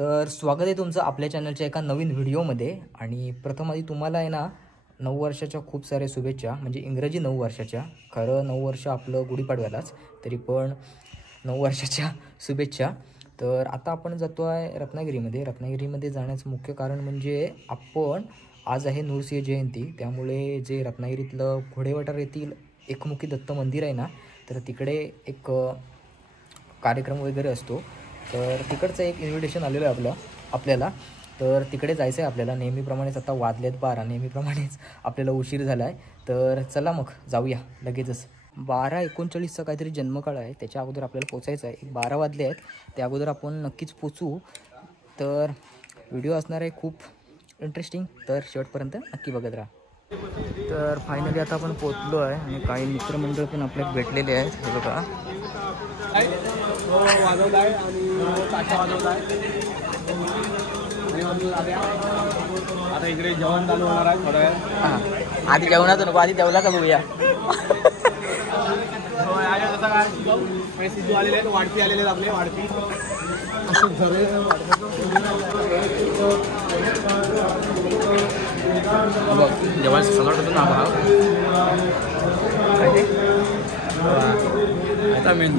तर स्वागत आहे तुमचं आपल्या चॅनलच्या एका नवीन व्हिडिओमध्ये। आणि प्रथम आधी तुम्हाला आहे ना 9 वर्षाच्या खूप साऱ्या शुभेच्छा, म्हणजे इंग्रजी 9 वर्षाच्या, खरं 9 वर्ष आपलं गुढीपाडव्यालाच, तरी पण 9 वर्षाच्या शुभेच्छा। तर आता आपण जातो आहे रत्नागिरीमध्ये जाण्याचं मुख्य कारण म्हणजे आपण आज आहे नृसिंह जयंती, त्यामुळे जे रत्नागिरीतलं घोडेवाटार येथील एकमुखी दत्त मंदिर आहे ना, तर तिकडे एक कार्यक्रम वगैरे असतो। तर तिकडचं एक इन्व्हिटेशन आलेलं आहे आपल्याला, तर तिकडे जायचं आहे आपल्याला। नेहमीप्रमाणेच आता वाजलेत 12, नेहमीप्रमाणेच आपल्याला उशीर झाला आहे, तर चला मग जाऊया लगेचच। 12:39चा काहीतरी जन्मकाळ आहे, त्याच्या अगोदर आपल्याला पोचायचं आहे। 12 वाजले आहेत, त्या अगोदर आपण नक्कीच पोचू। तर व्हिडिओ असणार आहे खूप इंटरेस्टिंग, तर शेवटपर्यंत नक्की बघत राहा। तर फायनली आता आपण पोचलो आहे आणि काही मित्रमंडळ पण आपल्याला भेटलेले आहेत। हे बघा, वाजवत आहे आणि ताशा वाजवत आहे। आता इकडे जेवण चालू होणार आहे थोड्या वेळ। हां, आधी जेवणाचं नको, आधी जेवणाचं बघूया। सिद्धू आलेले आहेत, वाढती आलेले आहेत आपले, वाढती जेवण सगळं होतं ना आता मेन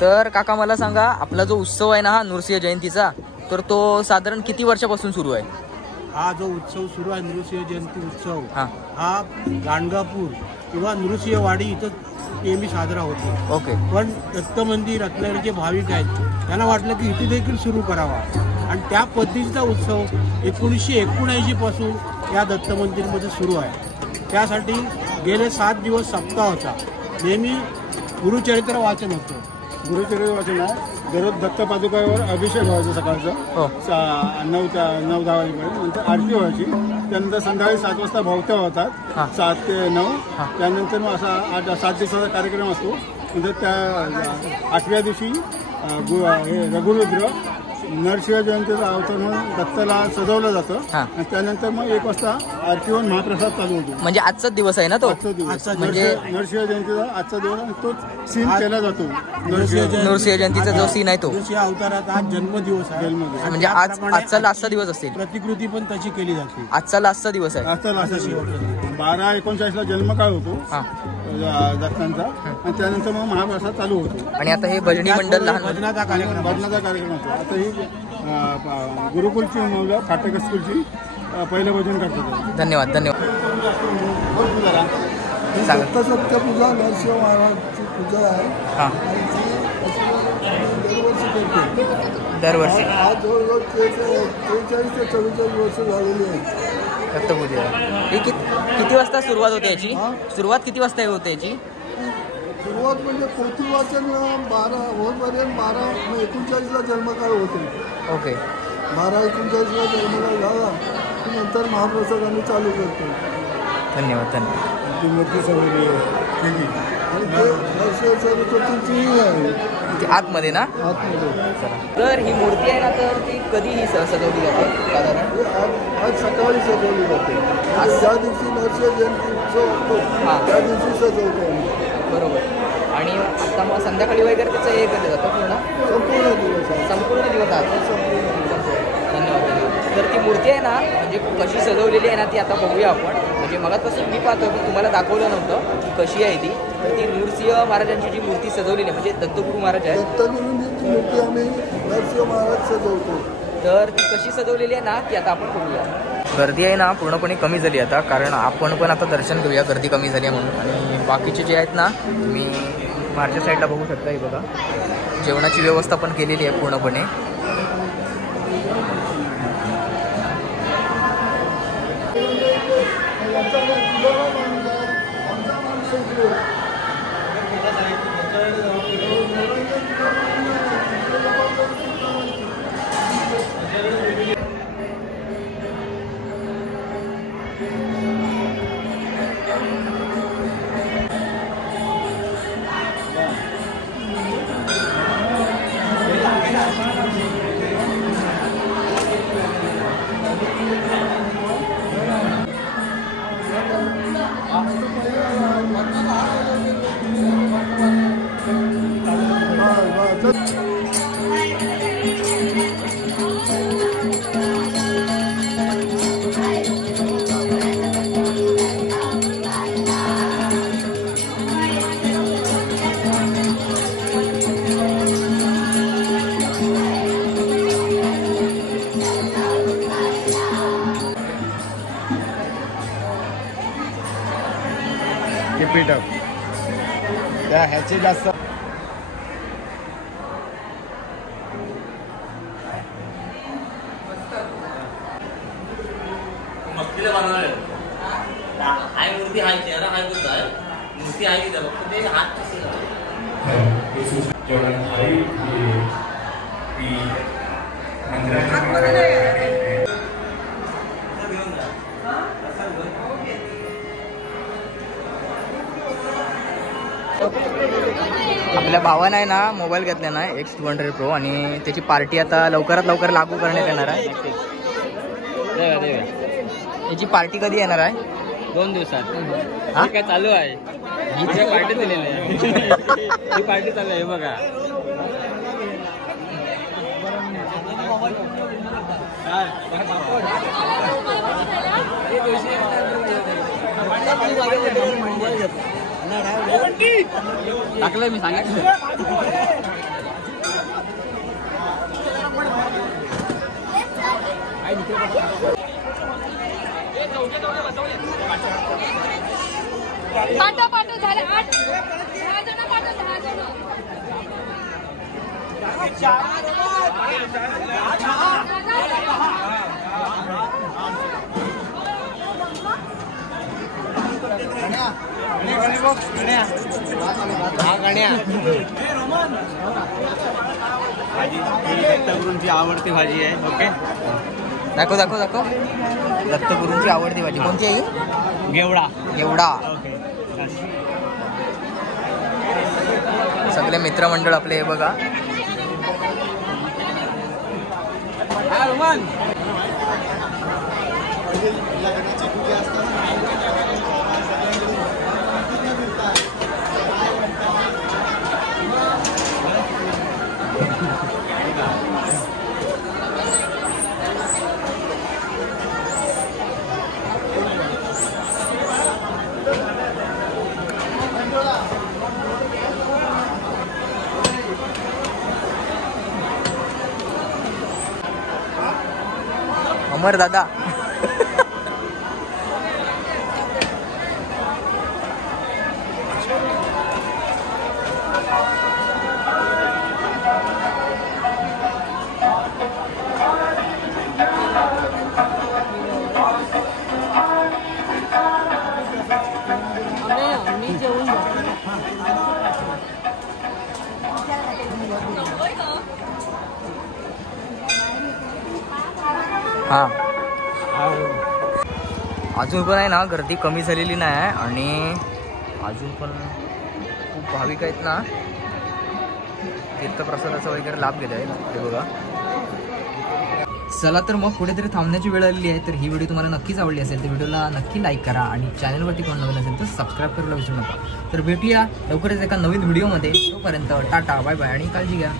तर काका मला सांगा, आपला जो उत्सव आहे ना हा नृसिंह जयंतीचा, तर तो साधारण किती वर्षापासून सुरू आहे? हा जो उत्सव सुरू आहे नृसिंह जयंती उत्सव, हा गाणगापूर किंवा नृसिंहवाडी इथं नेहमी साजरा होतो। ओके, पण दत्त मंदिर रत्नागिरीचे भाविक आहेत, त्यांना वाटलं की इथे देखील सुरू करावा, आणि त्या पद्धतीचा उत्सव 1979 पासून या दत्त मंदिरमध्ये सुरू आहे। त्यासाठी गेले 7 दिवस सप्ताह होता, नेहमी गुरुचरित्र वाचन होतं। गुरुचरित्र वाचन आहे. दररोज दत्त पादुकावर अभिषेक व्हायचा सकाळचं हो 9-10 वाजेपर्यंत. नंतर आरती व्हायची. त्यानंतर संध्याकाळी 7 वाजता भोवत्या होतात 7 ते 9. त्यानंतर मग असा 7 दिवसाचा कार्यक्रम असतो. नंतर त्या 8व्या दिवशी रघुरुद्र नरसिंह जयंतीचा अवतार म्हणून दत्ताला सजवलं जातं. आणि त्यानंतर मग 1 वाजता आरती होऊन महाप्रसाद चालू होतो. म्हणजे आजचाच दिवस आहे ना तो? आजचा दिवस म्हणजे नरसिंह जयंतीचा आजचा दिवस आणि तोच सीन केला जातो. नरसिंह जयंतीचा जो सीन आहे तो नरसिंह अवतारात आज जन्मदिवस आहे. म्हणजे आजचा लास्टचा दिवस असेल. प्रतिकृती पण त्याची केली जाते. आजचा लास्टचा दिवस आहे. आजचा लास्ट 12/39 जन्मकाळ होतो दत्तांचा. आणि त्यानंतर मग महाप्रसाद चालू होतो. आणि आता हे भजनी मंडळ लहान भजनाचा कार्यक्रम होतो. आता ही गुरुकुलची मुलं फाटक स्कूलची पहिलं भजन करतात. धन्यवाद धन्यवाद. दत्त सत्य पूजा नरसिंह महाराजची पूजा आहे. दरवर्षी आज जवळजवळ 43 ते 44 वर्ष झालेली आहे दत्तपूजा. ही किती वाजता सुरुवात होते याची? सुरुवात किती वाजता होते याची? सुरुवात म्हणजे पोथी वाचन 12:39 जन्मकाळ होते. ओके 12:39 जन्मकाळ झाला की नंतर महाप्रसाद आम्ही चालू करतो. धन्यवाद धन्यवाद. ती मोठी सवय केली आणि ते सरस्वतीचीही आहे आतमध्ये ना? आतमध्ये. तर ही मूर्ती आहे ना, तर ती कधी सजवली जाते साधारण? आज सकाळी सजवली जाते. ज्या दिवशी नरसिंह जयंती उत्सव असतो त्या दिवशी सजवतो आम्ही. बरोबर. आणि आता मग संध्याकाळी वगैरे त्याचं हे केलं जातं पूर्ण संपूर्ण दिवस आहे. संपूर्ण दिवस आहे. धन्यवाद धन्यवाद. तर ती मूर्ती आहे ना, म्हणजे कशी सजवलेली आहे ना ती आता बघूया आपण. म्हणजे मगापासून मी पाहतो की तुम्हाला दाखवलं नव्हतं कशी आहे ती. तर ती नरसिंह महाराजांची जी मूर्ती सजवलेली आहे म्हणजे दत्तगुरू महाराज आहे. दत्तगुरूंची मूर्ती आम्ही नरसिंह महाराज सजवतो. तर ती कशी सजवलेली आहे ना ती आता आपण बघूया. गर्दी आहे ना पूर्णपणे कमी झाली आता, कारण आपण पण आता दर्शन घेऊया. गर्दी कमी झाली आहे म्हणून. आणि बाकीचे जे आहेत ना तुम्ही मागच्या साईडला बघू शकता. हे बघा जेवणाची व्यवस्था पण केलेली आहे पूर्णपणे. त्या ह्याचे जास्त मस्तीला बनवलं हाय मूर्ती हाय चेहरा हाय बोलतो आहे मूर्ती आहे की फक्त ते हात कसे आपल्या भावानं आहे ना मोबाईल घेतला ना X200 Pro आणि त्याची पार्टी आता लवकरात लवकर लागू करण्यात येणार आहे. याची पार्टी कधी येणार आहे? 2 दिवसात. हा काय चालू आहे ही पार्टी दिलेली आहे. ही पार्टी चालू आहे बघा. टाकलंय मी सांगितलं. पाठव झाले 8 10 जण पाठव 10 जण. दत्तगुरूंची आवडती भाजी आहे. ओके, दाखव दाखव दाखव. दत्तगुरूंची आवडती भाजी कोणती आहे? गेवडा. एवढा. ओके, सगळे मित्रमंडळ आपले हे बघा. अमर दादा. हा, अजून पण आहे ना गर्दी कमी झालेली नाही आहे आणि अजून पण खूप भाविक आहेत ना तीर्थप्रसादाचा वगैरे लाभ घेत आहेत ते बघा. चला तर मग कुठेतरी थांबण्याची वेळ आलेली आहे. तर ही व्हिडिओ तुम्हाला नक्कीच आवडली असेल तर व्हिडिओला नक्की लाईक करा आणि चॅनलवरती कोण नवीन असेल तर सबस्क्राईब करायला विसरू नका. तर भेटूया लवकरच एका नवीन व्हिडिओमध्ये. तोपर्यंत टाटा बाय बाय आणि काळजी घ्या.